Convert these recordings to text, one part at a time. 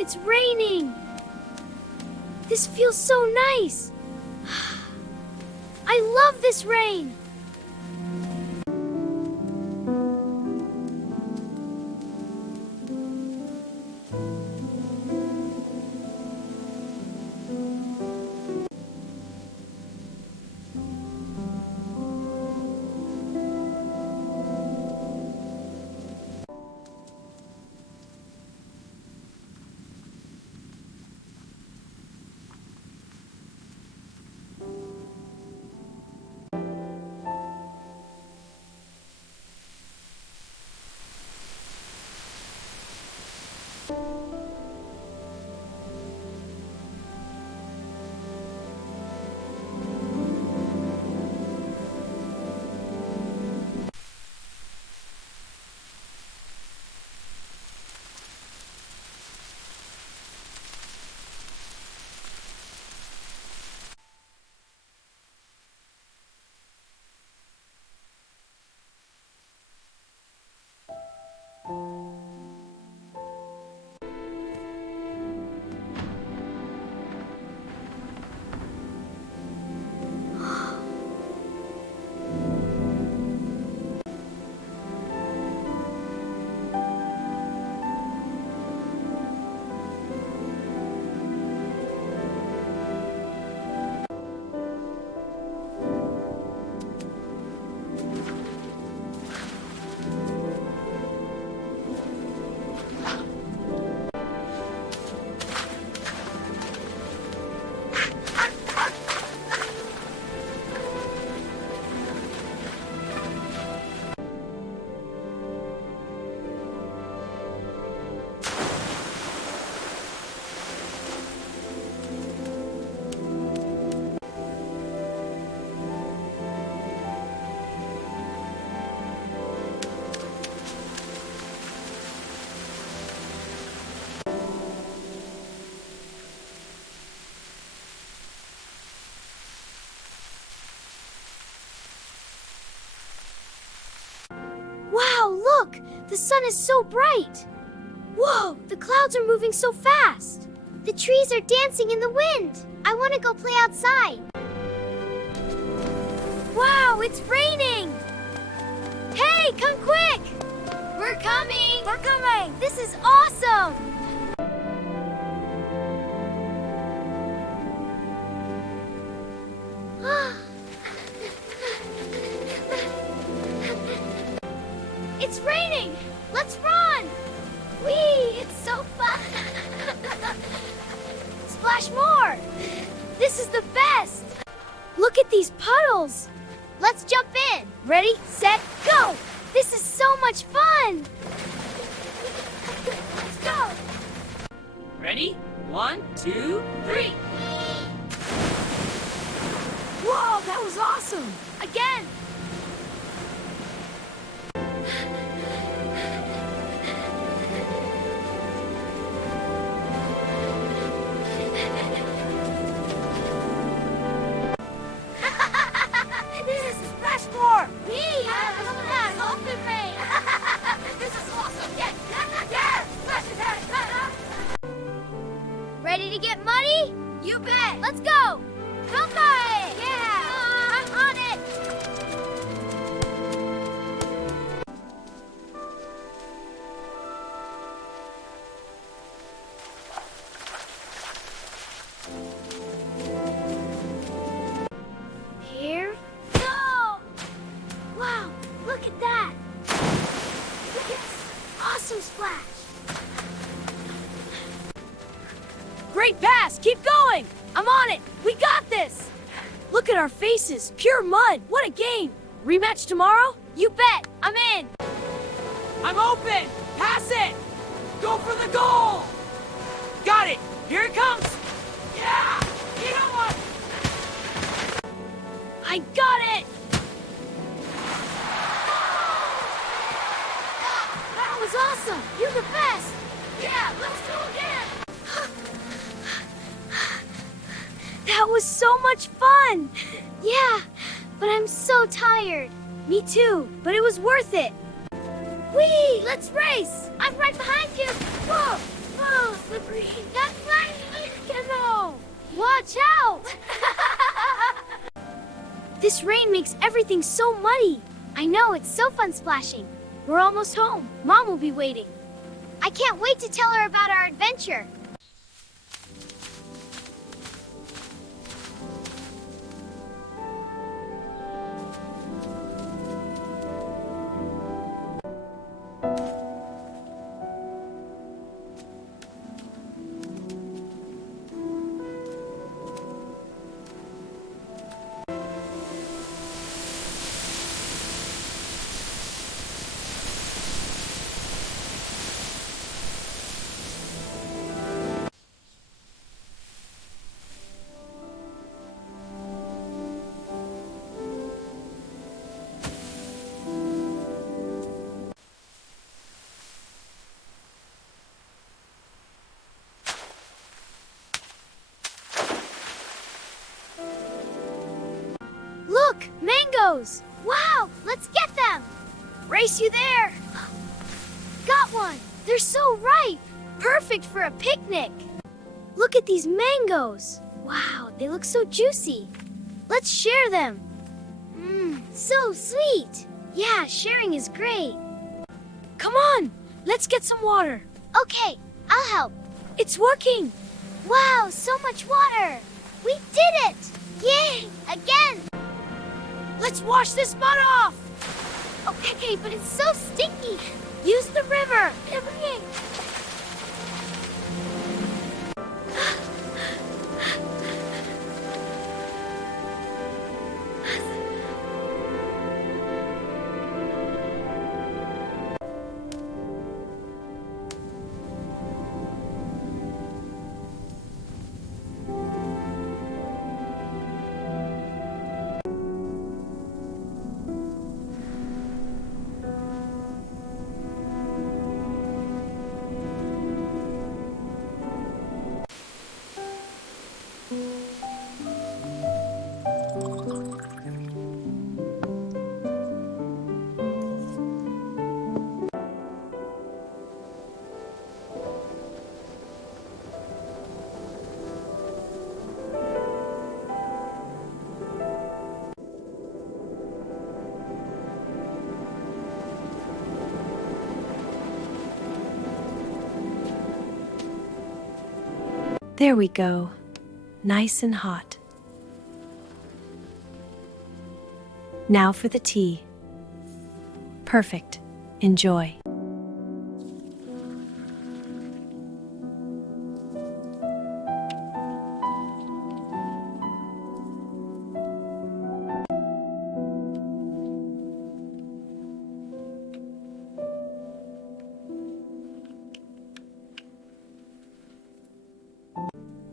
it's raining. This feels so nice. I love this rain. Wow, look! The sun is so bright! Whoa! The clouds are moving so fast! The trees are dancing in the wind! I want to go play outside! Wow, it's raining! Hey, come quick! We're coming! We're coming! This is awesome! It's raining! Let's run! Whee! It's so fun! Splash more! This is the best! Look at these puddles! Let's jump in! Ready, set, go! This is so much fun! Let's go! Ready? 1, 2, 3. Whoa, that was awesome! Again! This is Splashmore! Open rain! This is awesome! Yes! Yes! Splash his head! Ready to get muddy? You bet! Let's go! Jump on it! Yeah! I'm on it! Here? Go! Wow, look at that! Yes! Awesome splash! Great pass! Keep going! I'm on it! We got this! Look at our faces! Pure mud! What a game! Rematch tomorrow? You bet! I'm in! I'm open! Pass it! Go for the goal! Got it! Here it comes! Yeah! You know what? I got it! That was awesome! You're the best! Yeah, let's go again! That was so much fun! Yeah, but I'm so tired. Me too, but it was worth it. Whee! Let's race! I'm right behind you! Whoa! Oh, slippery. That's right. No. Watch out. This rain makes everything so muddy. I know, it's so fun splashing. We're almost home. Mom will be waiting. I can't wait to tell her about our adventure. Look, mangoes! Wow, let's get them! Race you there! Got one! They're so ripe! Perfect for a picnic! Look at these mangoes! Wow, they look so juicy! Let's share them! Mmm, so sweet! Yeah, sharing is great! Come on! Let's get some water! Okay, I'll help! It's working! Wow, so much water! We did it! Yay! Again! Let's wash this mud off! Okay, but it's so sticky! Use the river! There we go. Nice and hot. Now for the tea. Perfect. Enjoy.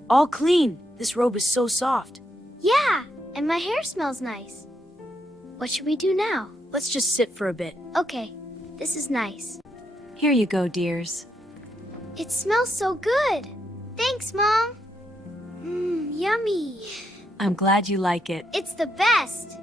All clean. This robe is so soft. Yeah, and my hair smells nice. What should we do now? Let's just sit for a bit. Okay, this is nice. Here you go, dears. It smells so good. Thanks, Mom. Mmm, yummy. I'm glad you like it. It's the best.